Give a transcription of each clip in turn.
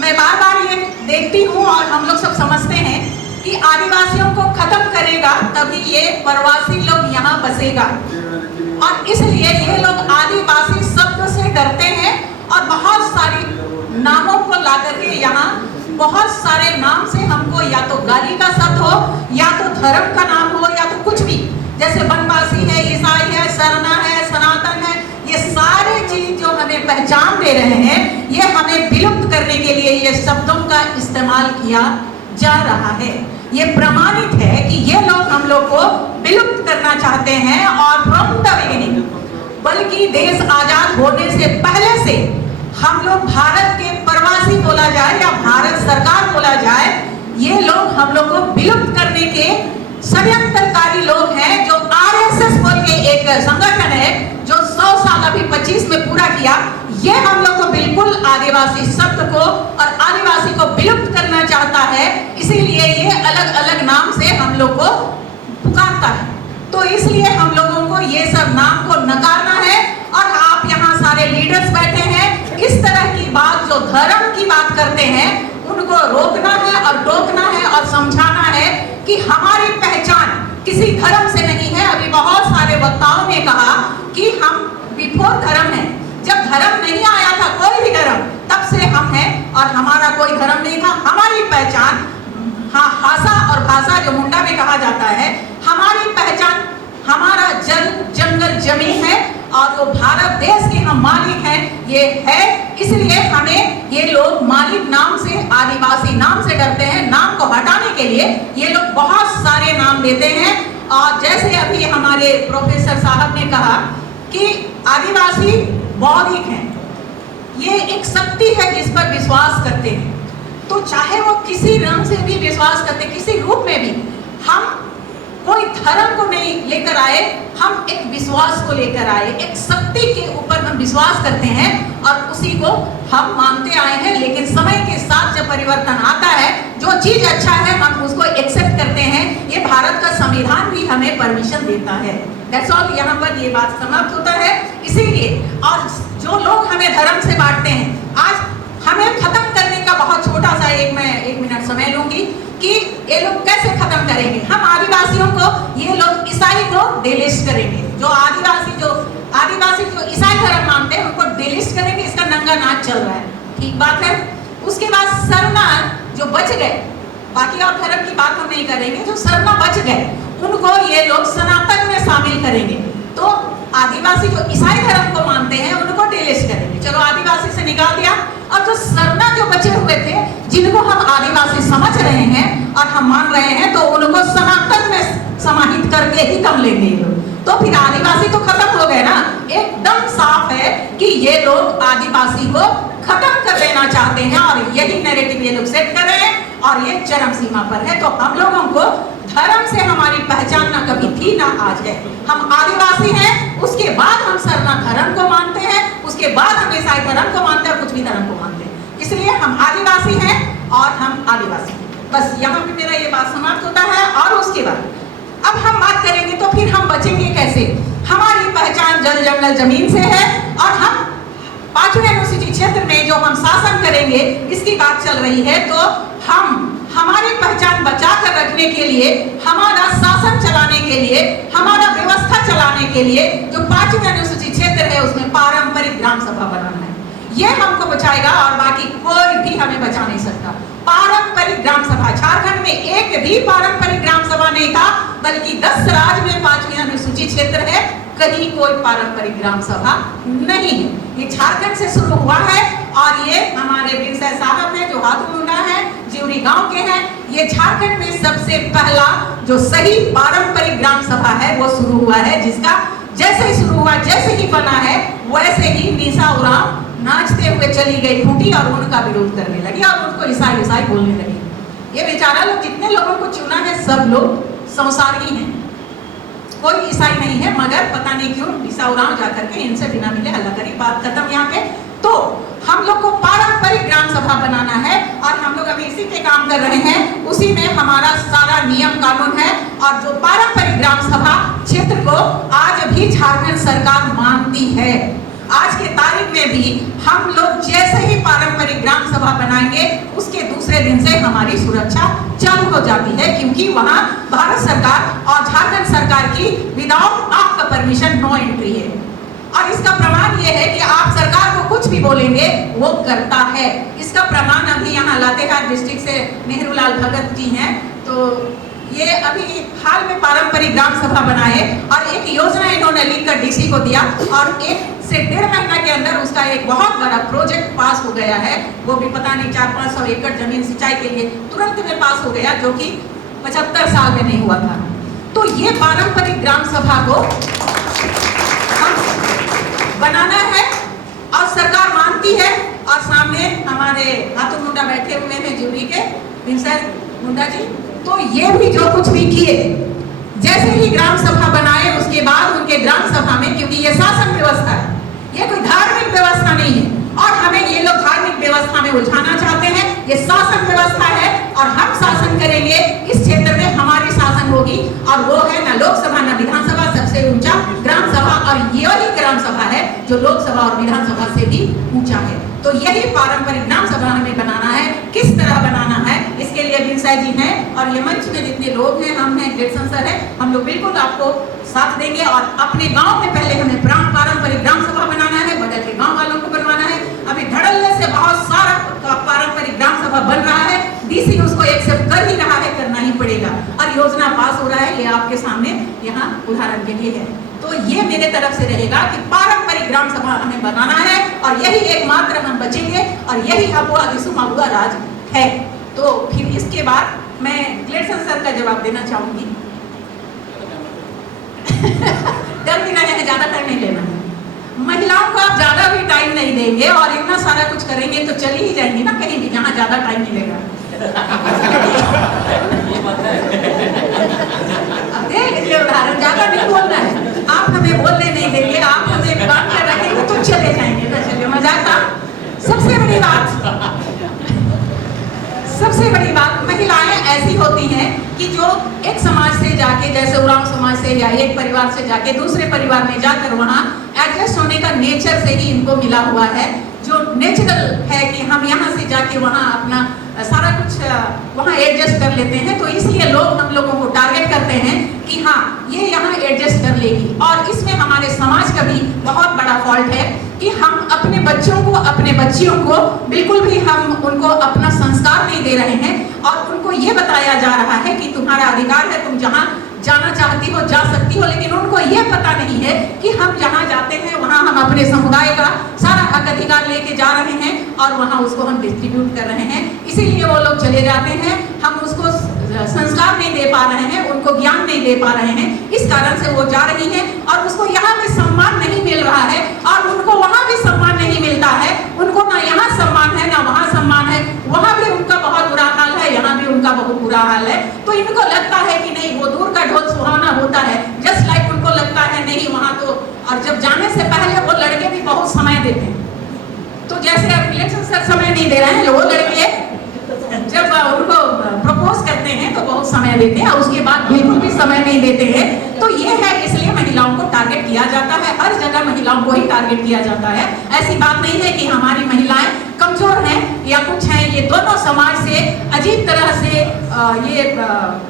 मैं बार बार ये देखती हूँ और हम लोग सब समझते हैं कि आदिवासियों को खत्म करेगा तभी ये प्रवासी लोग यहाँ बसेगा, और इसलिए ये लोग आदिवासी शब्द से डरते हैं और बहुत सारी नामों को ला करके यहाँ बहुत सारे नाम से हमको या तो गाली का शब्द हो या तो धर्म का नाम हो या तो कुछ भी, जैसे वनवासी है, ईसाई है, सरना है, सनातन है, ये सारे चीज जो हमें पहचान दे रहे हैं ये हमें विलुप्त करने के लिए ये शब्दों का इस्तेमाल किया जा रहा है। ये प्रमाणित है कि ये लोग हम लोग को विलुप्त करना चाहते हैं, और फ्रॉम द बिगिनिंग, बल्कि देश आजाद होने से पहले से हम लोग भारत के प्रवासी बोला जाए या भारत सरकार बोला जाए, ये लोग हम लोग को विलुप्त करने के षड्यंत्रकारी लोग हैं। जो आरएसएस बोल के एक संगठन है जो 100 साल अभी 25 में पूरा किया, ये हम लोग को बिल्कुल आदिवासी शब्द को और आदिवासी को विलुप्त करना चाहता है, इसीलिए ये अलग अलग नाम से हम लोग को पुकारता है। तो इसलिए हम लोगों को ये सब नाम को नकारना है, और आप यहाँ सारे लीडर्स बैठे हैं, इस तरह की बात जो धर्म की बात करते हैं उनको रोकना है और टोकना है और समझाना है कि हमारी पहचान किसी धर्म से नहीं है। अभी बहुत सारे वक्ताओं ने कहा कि हम बिफोर धर्म है, जब धर्म नहीं आया था कोई भी धर्म, तब से हम हैं और हमारा कोई धर्म नहीं था। हमारी पहचान, हाँ, भाषा और भाषा जो मुंडा में कहा जाता है, हमारी पहचान हमारा जल जंगल जमीन है और वो भारत देश के हम मालिक हैं, ये है। इसलिए हमें ये लोग मालिक नाम से, आदिवासी नाम से डरते हैं। नाम को हटाने के लिए ये लोग बहुत सारे नाम देते हैं, और जैसे अभी हमारे प्रोफेसर साहब ने कहा कि आदिवासी बौद्धिक हैं, ये एक शक्ति है जिस पर विश्वास करते हैं। तो चाहे वो किसी रंग से भी विश्वास करते, किसी रूप में भी, हम कोई धर्म को नहीं लेकर आए, हम एक विश्वास को लेकर आए, एक शक्ति के ऊपर हम विश्वास करते हैं और उसी को हम मानते आए हैं। लेकिन समय के साथ जब परिवर्तन आता है, जो चीज अच्छा है हम उसको एक्सेप्ट करते हैं। ये भारत का संविधान भी हमें परमिशन देता है। दैट्स ऑल, यहाँ पर ये बात समाप्त होता है। इसीलिए, और जो लोग हमें धर्म से बांटते हैं, आज हमें खत्म करने का बहुत छोटा सा मैं 1 मिनट समय लूंगी कि ये लोग कैसे खत्म करेंगे। हम आदिवासियों को, ये लोग ईसाई को डिलिस्ट करेंगे। जो आदिवासी जो ईसाई धर्म मानते हैं उनको डिलिस्ट करेंगे। इसका नंगा नाच चल रहा है, ठीक बात है। उसके बाद सरना जो बच गए, बाकी और धर्म की बात हम नहीं करेंगे, जो सरना बच गए उनको ये लोग सनातन में शामिल करेंगे। तो आदिवासी जो ईसाई धर्म को मानते हैं उनको डिलिस्ट करेंगे। चलो, आदिवासी से निकाल दिया, और जो सरना जो बचे हुए थे जिनको हम आदिवासी समझ रहे हैं और हम मान रहे हैं, तो उनको सनातन में समाहित करके ही दम लेंगे ये लोग। तो फिर आदिवासी तो खत्म हो गए ना। एकदम साफ है कि ये लोग आदिवासी को खत्म कर देना चाहते हैं, और यही नैरेटिव ये लोग सेट कर रहे हैं, और ये चरम सीमा पर है। तो हम लोगों को धर्म से हमारी पहचान ना कभी थी ना आज है। हम आदिवासी हैं, उसके बाद हम सरना धर्म को मानते हैं, उसके बाद हम ईसाई धर्म को मानते हैं, कुछ भी धर्म को मानते हैं। इसलिए हम आदिवासी हैं और हम आदिवासी। बस यहाँ पे मेरा ये बात समाप्त होता है। और उसके बाद अब हम बात करेंगे तो फिर हम बचेंगे कैसे। हमारी पहचान जल जंगल जमीन से है, और हम 5वें अनुसूचित क्षेत्र में जो हम शासन करेंगे इसकी बात चल रही है। तो हम हमारी पहचान बचा कर रखने के लिए, हमारा शासन चलाने के लिए, हमारा व्यवस्था चलाने के लिए जो 5वें अनुसूचित क्षेत्र है उसमें पारंपरिक ग्राम सभा बनाना है। ये हमको बचाएगा और बाकी कोई भी हमें बचा नहीं सकता। पारंपरिक ग्राम सभा, झारखंड में एक भी पारंपरिक ग्राम सभा नहीं था, बल्कि 10 राज्य में 5वें अनुसूचित क्षेत्र है, कहीं कोई पारंपरिक ग्राम सभा नहीं है। ये झारखंड से शुरू हुआ है, और ये हमारे बिरसा साहब हैं जो हाथू मुंडा है, जिउरी गांव के हैं। ये झारखंड में सबसे पहला जो सही पारंपरिक ग्राम सभा है वो शुरू हुआ है, जिसका जैसे ही शुरू हुआ, जैसे ही बना है, वैसे ही मीसा उरांव नाचते हुए चली गई खूंटी और उनका विरोध करने लगी और उनको ईसाई ईसाई बोलने लगी। ये बेचारा लोग, जितने लोगों को चुना है सब लोग संसारी हैं, कोई ईसाई नहीं है। मगर पता नहीं क्यों मीसा उरांव जाकर के इनसे बिना मिले हल्ला करी, बात खत्म यहाँ पे। तो हम लोग को पारंपरिक ग्राम सभा बनाना है, और हम लोग अभी इसी पे काम कर रहे हैं। उसी में हमारा सारा नियम कानून है, और जो पारंपरिक ग्राम सभा क्षेत्र को आज भी झारखंड सरकार मानती है। आज के तारीख में भी हम लोग जैसे ही पारंपरिक ग्राम सभा बनाएंगे उसके दूसरे दिन से हमारी सुरक्षा चालू हो जाती है, क्योंकि वहां भारत सरकार और झारखंड सरकार की विदाउट आपका परमिशन नो एंट्री है। और इसका प्रमाण ये है कि आप सरकार को कुछ भी बोलेंगे वो करता है। इसका प्रमाण अभी यहाँ लातेहार डिस्ट्रिक्ट से नेहरूलाल भगत जी हैं, तो ये अभी हाल में पारंपरिक ग्राम सभा बनाए और एक योजना इन्होंने लिखकर डीसी को दिया और 1 से 1.5 महीना के अंदर उसका एक बहुत बड़ा प्रोजेक्ट पास हो गया है। वो भी पता नहीं 400-500 एकड़ जमीन सिंचाई के लिए तुरंत में पास हो गया, जो कि 75 साल में नहीं हुआ था। तो ये पारंपरिक ग्राम सभा को बनाना है और सरकार मानती है। और सामने हमारे हाथों मुंडा बैठे हुए हैं जूरी के विंसर मुंडा जी, तो ये भी जो कुछ भी किए, जैसे ही ग्राम सभा बनाए उसके बाद उनके ग्राम सभा में, क्योंकि ये शासन व्यवस्था है, ये कोई धार्मिक व्यवस्था नहीं है और हमें ये लोग धार्मिक व्यवस्था में उलझाना चाहते हैं। ये शासन व्यवस्था है और हम शासन करेंगे, इस क्षेत्र में हमारी शासन होगी और वो है न लोकसभा न विधानसभा, सबसे ऊंचा ग्राम सभा, और यही ग्राम सभा है जो लोकसभा और विधानसभा से भी ऊंचा है। तो यही पारंपरिक ग्राम सभा हमें बनाना है। किस तरह बनाना है, इसके लिए विंसा जी हैं और ये मंच में जितने लोग हैं, हम हैं, ग्रेटसन सर है, हम लोग बिल्कुल आपको साथ देंगे। और अपने गांव में पहले हमें पारंपरिक ग्राम सभा बनाना है, बगल के गांव वालों को बनवाना है। अभी धड़ल्ले से बहुत सारा पारंपरिक ग्राम सभा बन रहा है, डीसी उसको एक्सेप्ट कर ही रहा है, करना ही पड़ेगा और योजना पास हो रहा है। ये आपके सामने यहाँ उदाहरण के लिए है। तो ये मेरे तरफ से रहेगा कि पारंपरिक ग्राम सभा हमें बनाना है और यही एकमात्र हम बचेंगे और यही अबुआ दिसुम अबुआ राज है। तो फिर इसके बाद मैं ग्लेडसन सर का जवाब देना चाहूंगी। डर भी नहीं है, ज्यादा टाइम नहीं लेना है। महिलाओं को आप ज्यादा भी टाइम नहीं देंगे और इतना सारा कुछ करेंगे तो चली ही जाएंगी ना कहीं भी जहाँ ज्यादा टाइम मिलेगा। अब देख लीजिए उदाहरण, ज्यादा नहीं बोलना है, आप हमें बोलने नहीं देंगे, आप हमें बात कर रखेंगे तो चले जाएंगे। तो चलिए मजाक था। सबसे बड़ी बात महिलाएं ऐसी होती हैं कि जो एक समाज से जाके, जैसे उरांव समाज से या एक परिवार से जाके दूसरे परिवार में जाकर वहाँ एडजस्ट होने का नेचर से ही इनको मिला हुआ है, जो नेचुरल है कि हम यहाँ से जाके वहाँ अपना सारा कुछ वहाँ एडजस्ट कर लेते हैं। तो इसलिए लोग हम लोगों को टारगेट करते हैं कि हाँ ये यहाँ एडजस्ट कर लेगी। और इसमें हमारे समाज का भी बहुत बड़ा फॉल्ट है कि हम अपने बच्चों को, अपने बच्चियों को बिल्कुल भी हम उनको अपना संस्कार नहीं दे रहे हैं और उनको ये बताया जा रहा है कि तुम्हारा अधिकार है, तुम जहाँ जाना चाहती हो जा सकती हो, लेकिन उनको ये पता नहीं है कि हम जहाँ जाते हैं वहाँ हम अपने समुदाय का सारा हक अधिकार लेके जा रहे हैं और वहाँ उसको हम डिस्ट्रीब्यूट कर रहे हैं। इसीलिए वो लोग चले जाते हैं, हम उसको संस्कार नहीं दे पा रहे हैं, उनको ज्ञान नहीं दे पा रहे हैं, इस कारण से वो जा रही है और उसको यहाँ पे सम्मान नहीं मिल रहा है और उनको वहाँ भी सम्मान नहीं मिलता है। उनको ना यहाँ सम्मान है ना वहाँ सम्मान है, वहाँ भी उनका बहुत बुरा हाल है, यहाँ भी उनका बहुत बुरा हाल है। तो इनको लगता है कि नहीं वो दूर का ढोल सुहावना होता है, जस्ट लाइक उनको लगता है नहीं वहाँ तो। और जब जाने से पहले वो लड़के भी बहुत समय देते हैं, तो जैसे अब इलेक्शन सर समय नहीं दे रहे हैं, वो लड़के जब उनको प्रपोज करते हैं तो बहुत समय देते हैं और उसके बाद बिल्कुल भी समय नहीं देते हैं। तो ये है, इसलिए महिलाओं को टारगेट किया जाता है, हर जगह महिलाओं को ही टारगेट किया जाता है। ऐसी बात नहीं है कि हमारी महिलाएं कमजोर हैं या कुछ हैं, ये दोनों समाज से अजीब तरह से ये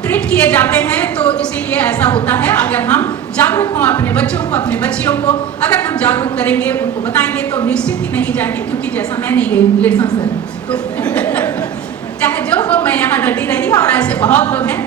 ट्रीट किए जाते हैं। तो इसीलिए ऐसा होता है। अगर हम जागरूक हों अपने बच्चों को, अपने बच्चियों को अगर हम जागरूक करेंगे, उनको बताएंगे तो निश्चित ही नहीं जाएंगे। क्योंकि जैसा मैं नहीं गई इलेक्शन सर तो चाहे जो हो, मैं यहाँ डटी रही और ऐसे बहुत लोग हैं,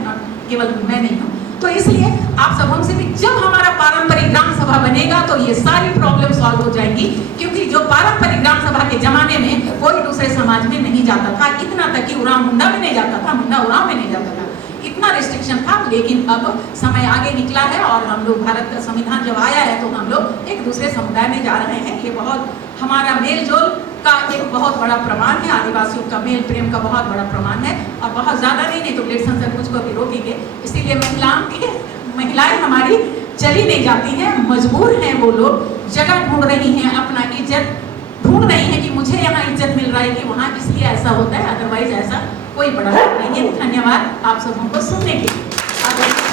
केवल मैं नहीं हूँ। तो इसलिए आप सब हमसे भी जब हमारा पारंपरिक ग्राम सभा बनेगा तो ये सारी प्रॉब्लम सॉल्व हो जाएंगी। क्योंकि जो पारंपरिक ग्राम सभा के जमाने में कोई दूसरे समाज में नहीं जाता था, इतना तक कि उरांव मुंडा में नहीं जाता था, मुंडा उरांव में नहीं जाता था, इतना रिस्ट्रिक्शन था। लेकिन अब समय आगे निकला है और हम लोग, भारत का संविधान जब आया है तो हम लोग एक दूसरे समुदाय में जा रहे हैं। ये बहुत हमारा मेल जोल का एक बहुत बड़ा प्रमाण है, आदिवासियों का मेल प्रेम का बहुत बड़ा प्रमाण है। और बहुत ज़्यादा नहीं तो इलेक्शन सर मुझको भी रोकेंगे। इसीलिए महिलाएं हमारी चली नहीं जाती हैं, मजबूर हैं वो लोग, जगह ढूंढ रही हैं, अपना इज्जत ढूंढ रही हैं कि मुझे यहाँ इज्जत मिल रहा है कि वहाँ, इसलिए ऐसा होता है। अदरवाइज ऐसा कोई बड़ा नहीं है। धन्यवाद आप सबों को सुनने के लिए।